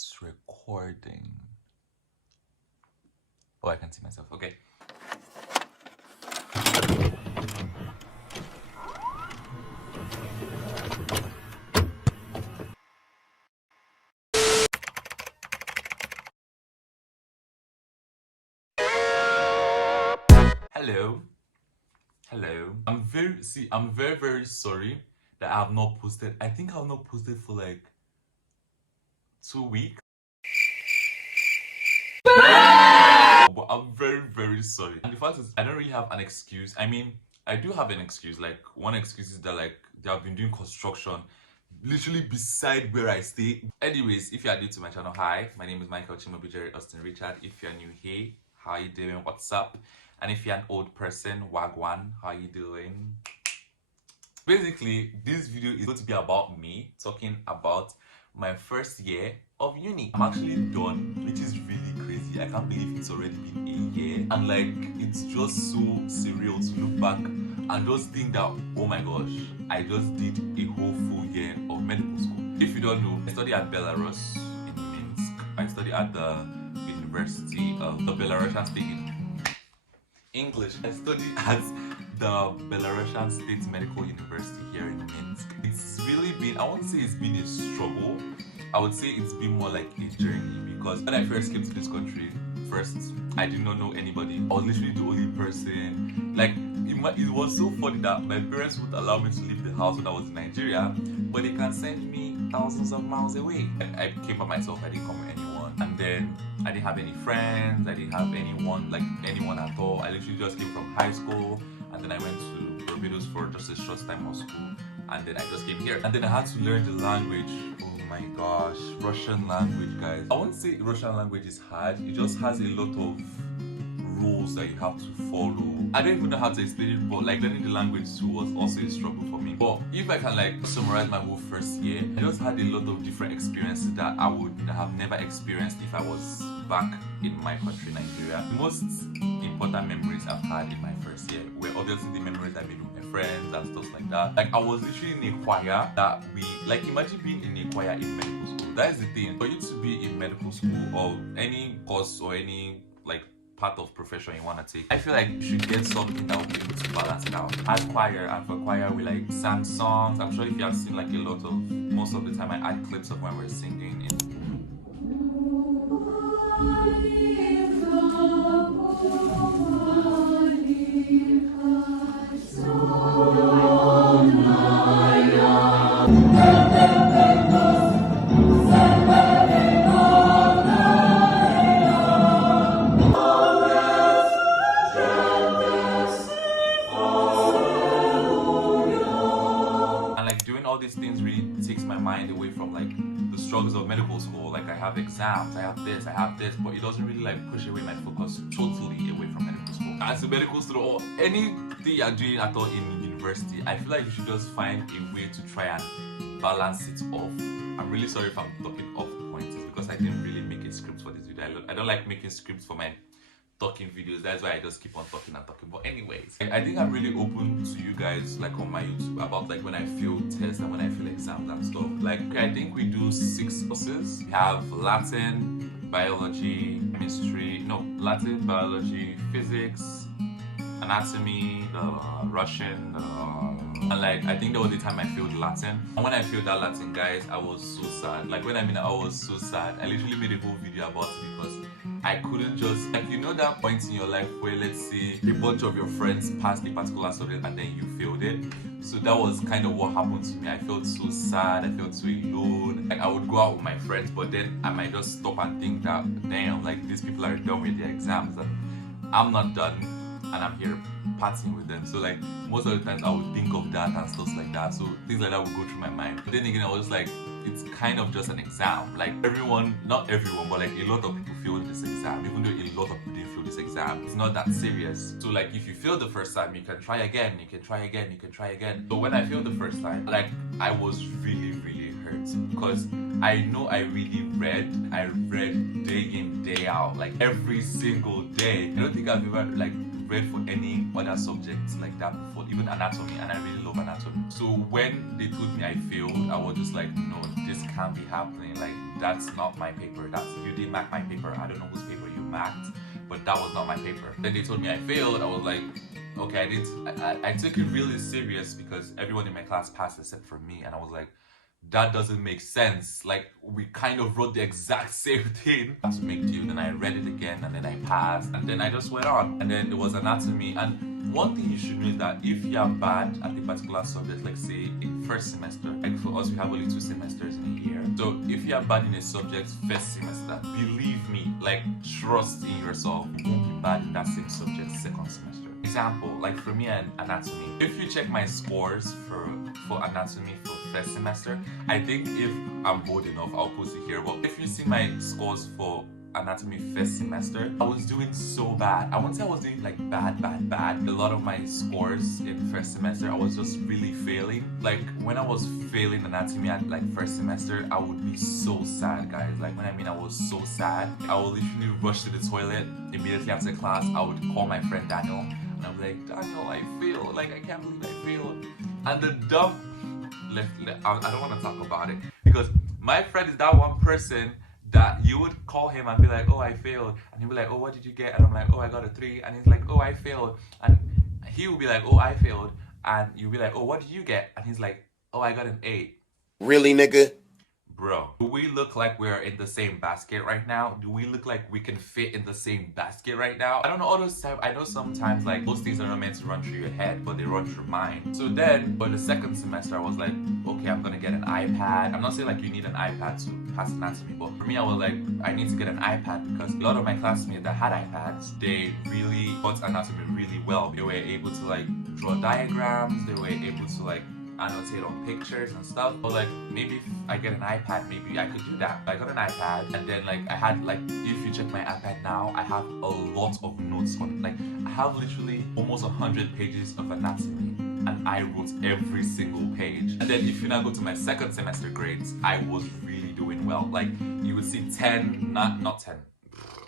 It's recording. Oh, I can see myself. Okay. Hello. I'm very sorry that I have not posted. I think I've not posted for like 2 weeks. But I'm very sorry. And the fact is, I don't really have an excuse. I mean, I do have an excuse. Like, one excuse is that like they have been doing construction literally beside where I stay. Anyways, if you are new to my channel, hi, my name is Michael Chimaobi Jerry Austin Richard. If you're new, hey, how you doing? What's up? And if you're an old person, wagwan, how you doing? Basically, this video is going to be about me talking about my first year of uni. I'm actually done, which is really crazy. I can't believe it's already been a year, and like it's just so surreal to look back and just think that, oh my gosh, I just did a whole full year of medical school. If you don't know, I studied at Belarus in Minsk. I studied at the University of the Belarusian State English. I studied at the Belarusian State Medical University here in Minsk. It's really been, I won't say it's been a struggle. I would say it's been more like a journey, because when I first came to this country, I did not know anybody. I was literally the only person. Like, it was so funny that my parents would allow me to leave the house when I was in Nigeria, but they can send me thousands of miles away. I came by myself, I didn't come with anyone. And then I didn't have any friends, I didn't have anyone at all. I literally just came from high school, and then I went to Barbados for just a short time of school, and then I just came here. And then I had to learn the language. Oh my gosh, Russian language, guys. I won't say Russian language is hard, it just has a lot of rules that you have to follow. I don't even know how to explain it, but like learning the language too was also a struggle for me. But if I can like summarize my whole first year, I just had a lot of different experiences that I would have never experienced if I was back in my country, Nigeria. The most important memories I've had in my first year were obviously the memories I made with my friends and stuff like that. Like, I was literally in a choir that imagine being in a choir in medical school. That is the thing. For you to be in medical school or any course or any like part of profession you want to take, I feel like you should get something that will be able to balance it out. At choir, and for choir we like sang songs. I'm sure if you have seen like most of the time I add clips of when we're singing in all these things really takes my mind away from like the struggles of medical school. Like, I have exams, I have this, but it doesn't really like push away my focus totally away from medical school. As a medical student or anything you're doing at all in university, I feel like you should just find a way to try and balance it off. I'm really sorry if I'm talking off point, because I didn't really make a script for this video. I don't like making scripts for my talking videos. That's why I just keep on talking. But anyways, I think I'm really open to you guys like on my YouTube about like when I fail tests and when I fail exams and stuff. Like, I think we do 6 courses. We have Latin, biology, Latin, biology, physics, anatomy, Russian, and like I think there was the time I failed Latin. And when I failed that Latin, guys, I was so sad. Like, when I was so sad, I literally made a whole video about it, because I couldn't just, like, you know that point in your life where, let's say, a bunch of your friends passed a particular subject and then you failed it. So that was kind of what happened to me. I felt so sad, I felt so alone. Like, I would go out with my friends, but then I might just stop and think that, damn, like, these people are done with their exams and I'm not done, and I'm here partying with them. So like, most of the times I would think of that and stuff like that. So things like that would go through my mind. But then again, I was like, it's kind of just an exam. Like, not everyone, but like a lot of people failed this exam. Even though a lot of people didn't fail this exam, it's not that serious. So like, if you fail the first time, you can try again, you can try again, you can try again. So when I failed the first time, like, I was really hurt, because I know I read day in, day out, like every single day. I don't think I've ever like read for any other subjects like that before, even anatomy, and I really love anatomy. So when they told me I failed, I was just like, no, this can't be happening. Like, that's not my paper. You didn't mark my paper. I don't know whose paper you marked, but that was not my paper. Then they told me I failed. I was like, okay, I took it really serious because everyone in my class passed except for me, and I was like, that doesn't make sense. Like, we kind of wrote the exact same thing. That's a big deal. Then I read it again, and then I passed, and then I just went on. And then there was anatomy. And one thing you should know is that if you are bad at a particular subject, like say in first semester, like for us we have only 2 semesters in a year. So if you are bad in a subject first semester, believe me, like trust in yourself, you won't be bad in that same subject second semester. Example, like for me and anatomy, if you check my scores for anatomy for first semester, I think if I'm bold enough, I'll post it here. But if you see my scores for anatomy first semester, I was doing so bad. I won't say I was doing like bad. A lot of my scores in first semester, I was just really failing. Like when I was failing anatomy at like first semester, I would be so sad, guys. Like when I mean I was so sad, I would literally rush to the toilet immediately after class. I would call my friend Daniel, and I'm like, Daniel, I failed. Like I can't believe I failed. And the dumb I don't want to talk about it because my friend is that one person that you would call him and be like, oh, I failed, and he'll be like, oh, what did you get? And I'm like, oh, I got a 3, and he's like, oh, I failed, and he will be like, oh, I failed, and you'll be like, oh, what did you get? And he's like, oh, I got an 8. Really, nigga? Bro, do we look like we're in the same basket right now? Do we look like we can fit in the same basket right now? I don't know, all those times, I know sometimes like those things are not meant to run through your head, but they run through mine. So then, for the second semester, I was like, okay, I'm gonna get an iPad. I'm not saying like you need an iPad to pass anatomy, but for me, I was like, I need to get an iPad because a lot of my classmates that had iPads, they really taught anatomy really well. They were able to like draw diagrams, they were able to like annotate on pictures and stuff. But like maybe if I get an iPad, maybe I could do that. I got an iPad, and then like I had like, if you check my iPad now, I have a lot of notes on it. Like I have literally almost 100 pages of anatomy, and I wrote every single page. And then if you now go to my second semester grades, I was really doing well. Like you would see 10, not 10.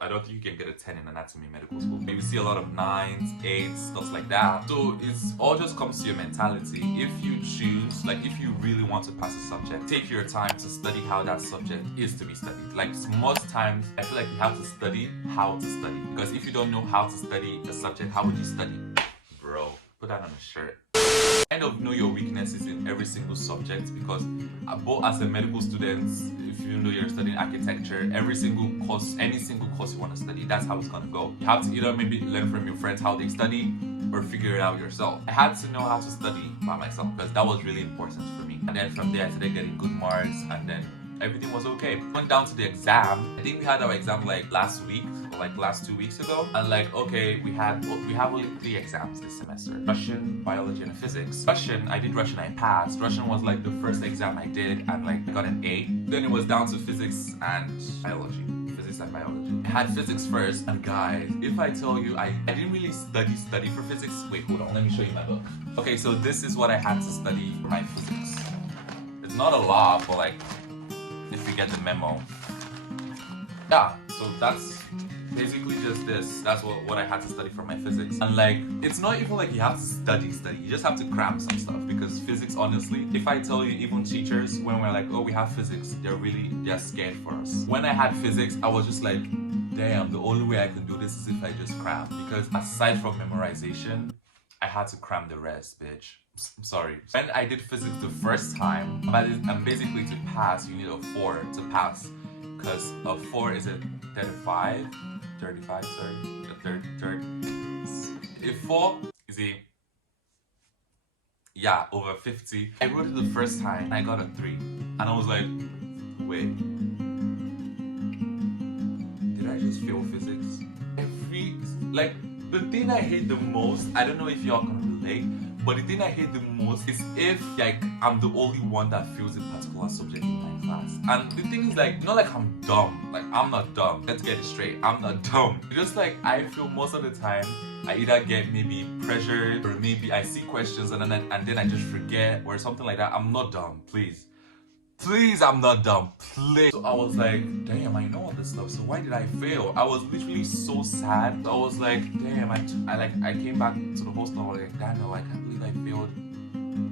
I don't think you can get a 10 in anatomy medical school. You see a lot of 9s, 8s, stuff like that. So it's all just comes to your mentality. If you choose, like if you really want to pass a subject, take your time to study how that subject is to be studied. Like most times, I feel like you have to study how to study. Because if you don't know how to study a subject, how would you study? Bro, put that on a shirt. Kind of know your weaknesses in every single subject, because both as a medical student, if you know you're studying architecture, every single course, any single course you want to study, that's how it's gonna go. You have to either maybe learn from your friends how they study or figure it out yourself. I had to know how to study by myself because that was really important for me. And then from there I started getting good marks, and then everything was okay. Went down to the exam. I think we had our exam like last week or like last 2 weeks ago. And like, okay, we have only 3 exams this semester: Russian, biology, and physics. Russian, I did Russian, I passed. Russian was like the first exam I did, and like I got an A. Then it was down to physics and biology. Physics and biology. I had physics first, and guys, if I tell you I didn't really study for physics. Wait, hold on, let me show you my book. Okay, so this is what I had to study for my physics. It's not a lot, but like, if you get the memo. Yeah, so that's basically just this. That's what I had to study for my physics. And like, it's not even like you have to study. You just have to cram some stuff, because physics, honestly, if I tell you, even teachers, when we're like, oh, we have physics, they're scared for us. When I had physics, I was just like, damn, the only way I can do this is if I just cram. Because aside from memorization, I had to cram the rest, bitch. I'm sorry. When I did physics the first time, and basically to pass, you need a 4 to pass. Because a 4 is a 35, sorry. A 4 is over 50. I wrote it the first time and I got a 3. And I was like, wait, did I just fail physics? The thing I hate the most, I don't know if y'all can relate, but the thing I hate the most is if like I'm the only one that feels a particular subject in my class. And the thing is, like, not like I'm dumb. Like, I'm not dumb. Let's get it straight. I'm not dumb. Just like I feel most of the time I either get maybe pressured, or maybe I see questions and then I just forget or something like that. I'm not dumb. Please, I'm not dumb. Please. So I was like, damn, I know all this stuff, so why did I fail? I was literally so sad. I was like, damn, I came back to the hostel. I was like, Daniel, I can't believe I failed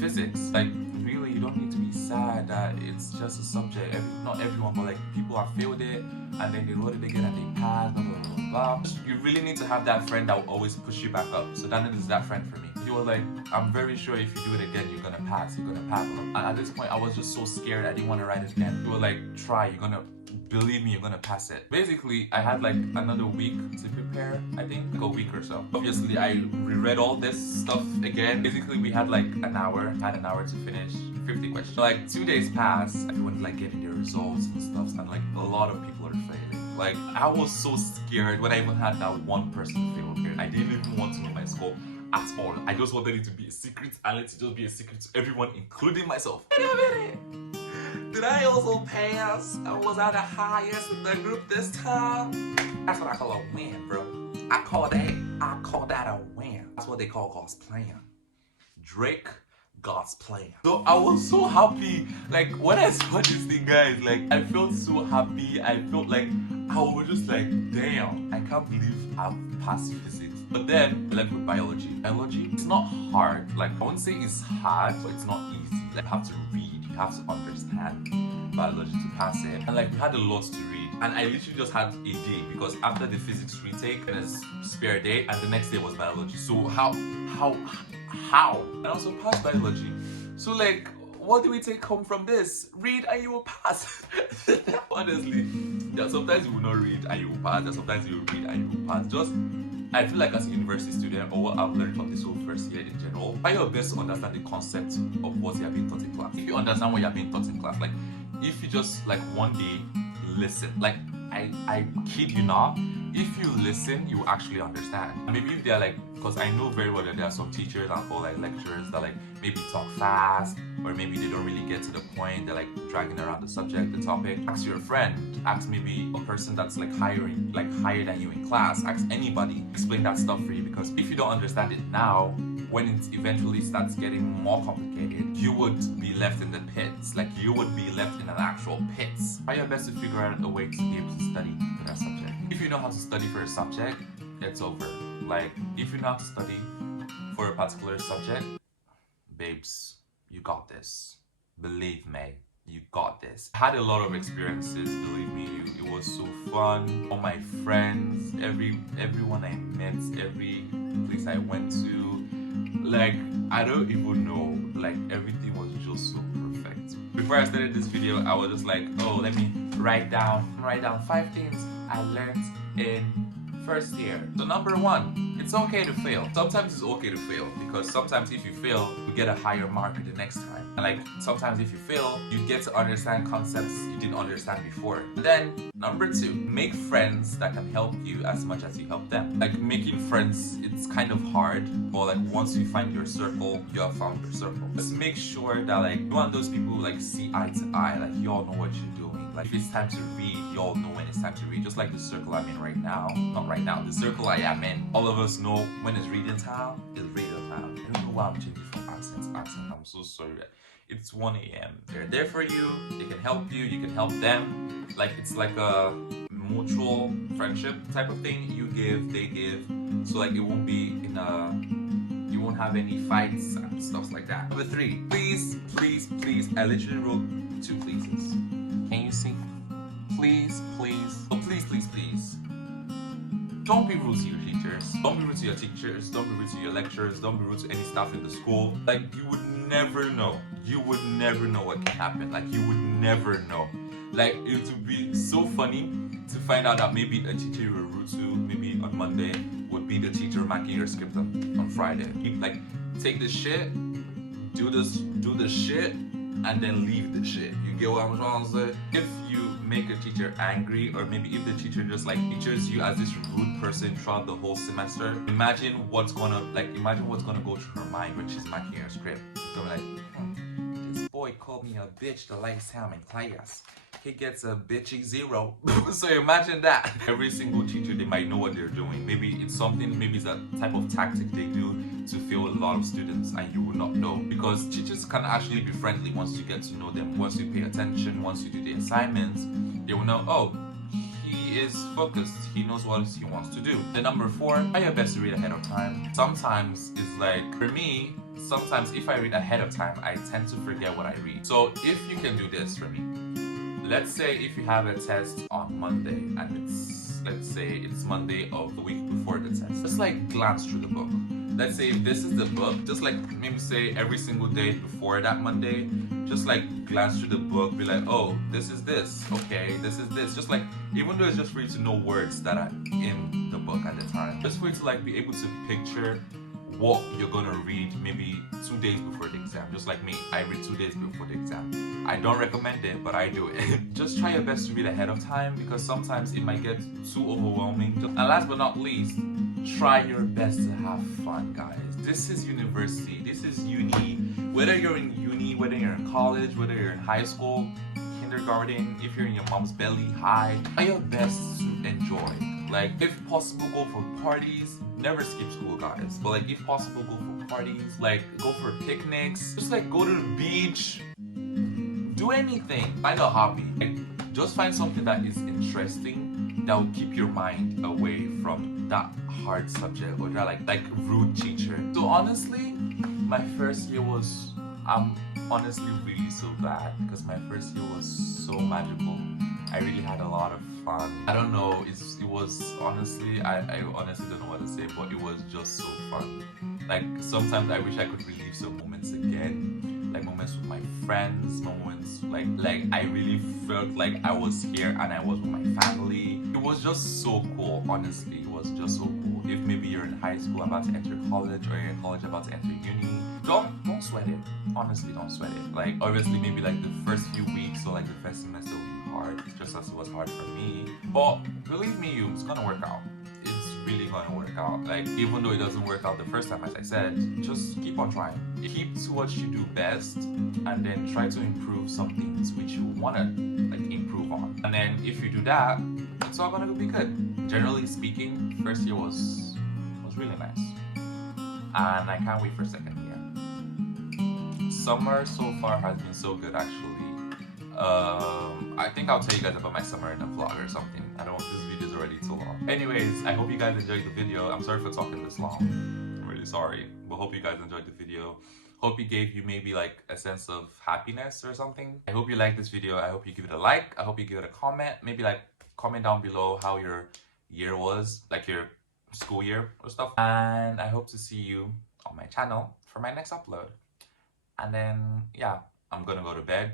physics. Like, really, you don't need to be sad that it's just a subject. Not everyone, but like people have failed it and then they wrote it again and they passed, blah, blah, blah, blah. You really need to have that friend that will always push you back up. So Daniel is that friend for me. He was like, I'm very sure if you do it again, you're gonna pass. You're gonna pass. And at this point, I was just so scared. I didn't want to write it again. He was like, try. You're gonna, believe me, you're gonna pass it. Basically, I had like another week to prepare. I think like a week or so. Obviously, I reread all this stuff again. Basically, we had like an hour. Had an hour to finish 50 questions. Like 2 days passed. Everyone's like getting their results and stuff, and like a lot of people are failing. Like I was so scared when I even had that one person fail. I didn't even want to know my score at all. I just wanted it to be a secret, and let it just be a secret to everyone, including myself. Did I also pass? Was I the highest in the group this time? That's what I call a win, bro. I call that a win. That's what they call God's plan. Drake, God's plan. So I was so happy. Like when I saw this thing, guys, like I felt so happy. I felt like I was just like, damn, I can't believe I've passed physics. But then I left with biology. Biology, it's not hard. Like I won't say it's hard, but it's not easy. Like you have to read, you have to understand biology to pass it. And like we had a lot to read. And I literally just had a day because after the physics retake, there's spare day, and the next day was biology. So how? And also passed biology. So like, what do we take home from this? Read and you will pass. Honestly, yeah, sometimes you will not read and you will pass, and sometimes you will read and you will pass. Just, I feel like as a university student, or what I've learned from this whole first year in general, try your best to understand the concept of what you are being taught in class. If you understand what you are being taught in class, like if you just like one day listen, like I kid you not, if you listen, you will actually understand. Maybe if they're like, because I know very well that there are some teachers or like lecturers that like maybe talk fast, or maybe they don't really get to the point, they're like dragging around the subject, the topic. Ask your friend, ask maybe a person that's like higher than you in class, ask anybody, explain that stuff for you, because if you don't understand it now, when it eventually starts getting more complicated, you would be left in the pits. Like you would be left in an actual pits. Try your best to figure out a way to be able to study for that subject. If you know how to study for a subject, it's over. Like if you know how to study for a particular subject, babes, you got this. Believe me, you got this. I had a lot of experiences, believe me, it was so fun. All my friends, everyone I met, every place I went to, like I don't even know, like everything was just so perfect. Before I started this video, I was just like, oh, let me write down 5 things I learned in first year. So number 1, it's okay to fail. Sometimes it's okay to fail, because sometimes if you fail, you get a higher mark the next time. And like sometimes if you fail, you get to understand concepts you didn't understand before. And then number 2, make friends that can help you as much as you help them. Like making friends, it's kind of hard, but like once you find your circle, you have found your circle. Just make sure that like you want those people like see eye to eye, like you all know what you're doing. Like if it's time to read, you all know when it's time to read. Just like the circle I'm in right now. Not right now, the circle I am in. All of us know when it's reading time, it's reading time. I don't know why I'm changing from accent to accent. I'm so sorry. It's 1 a.m. They're there for you. They can help you. You can help them. Like it's like a mutual friendship type of thing. You give, they give. So like it won't be in a, you won't have any fights and stuff like that. Number 3, please, I literally wrote 2 pleases. Can you see? Please. Oh, please. Don't be rude to your teachers. Don't be rude to your teachers. Don't be rude to your lecturers. Don't be rude to any staff in the school. Like you would never know. You would never know what can happen. Like you would never know. Like it would be so funny to find out that maybe a teacher you were rude to, maybe on Monday, would be the teacher marking your script on Friday. Like take the shit, do the shit, and then leave the shit. You get what I'm trying to say? If you make a teacher angry, or maybe if the teacher just like pictures you as this rude person throughout the whole semester, imagine what's gonna go through her mind when she's marking your script. It's gonna be like, this boy called me a bitch the last time in class. He gets a bitchy 0. So imagine that. Every single teacher, they might know what they're doing. Maybe it's a type of tactic they do to fail a lot of students, and you will not know, because teachers can actually be friendly once you get to know them. Once you pay attention, once you do the assignments, they will know, oh, he is focused, he knows what he wants to do. Then number 4, try your best to read ahead of time. Sometimes it's like, for me, sometimes if I read ahead of time, I tend to forget what I read. So if you can do this for me, let's say if you have a test on Monday and let's say it's Monday of the week before the test, just like glance through the book. Let's say if this is the book, just like maybe say every single day before that Monday, just like glance through the book, be like, oh, this is this, okay, this is this. Just like, even though it's just for you to know words that are in the book at the time, just for you to like be able to picture what you're gonna read maybe 2 days before the exam. Just like me, I read 2 days before the exam. I don't recommend it, but I do it. Just try your best to read ahead of time, because sometimes it might get too overwhelming. And last but not least, try your best to have fun, guys. This is university, this is uni. Whether you're in uni, whether you're in college, whether you're in high school, kindergarten, if you're in your mom's belly, try your best to enjoy. Like, if possible, go for parties. Never skip school, guys. But like, if possible, go for parties. Like, go for picnics. Just like go to the beach. Do anything. Find a hobby. Like, just find something that is interesting, that will keep your mind away from that hard subject or that like rude teacher. So honestly, my first year was, I'm honestly really so glad, because my first year was so magical. I really had a lot of fun. I don't know, it was honestly, I honestly don't know what to say, but it was just so fun. Like, sometimes I wish I could relive some moments again, like moments with my friends, moments like I really felt like I was here and I was with my family. It was just so cool, honestly. It was just so cool. If maybe you're in high school about to enter college, or you're in college about to enter uni, don't sweat it. Honestly, don't sweat it. Like, obviously maybe like the first few weeks or like the first semester will be hard, just as it was hard for me. But believe me, it's gonna work out. It's really gonna work out. Like, even though it doesn't work out the first time, as I said, just keep on trying. Keep to what you do best, and then try to improve some things which you wanna like improve on. And then if you do that, it's all gonna be good. Generally speaking, first year was really nice, and I can't wait for second year. Summer so far has been so good, actually. I think I'll tell you guys about my summer in a vlog or something. I don't, this video is already too long. Anyways, I hope you guys enjoyed the video. I'm sorry for talking this long. I'm really sorry, but hope you guys enjoyed the video. Hope it gave you maybe like a sense of happiness or something. I hope you liked this video. I hope you give it a like. I hope you give it a comment. Maybe like comment down below how your year was, like your school year or stuff. And I hope to see you on my channel for my next upload. And then, yeah, I'm gonna go to bed,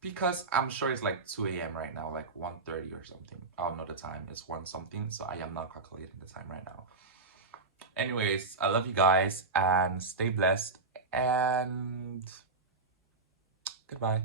because I'm sure it's like 2 a.m. right now, like 1:30 or something. I don't know the time. It's 1 something, so I am not calculating the time right now. Anyways, I love you guys, and stay blessed, and goodbye.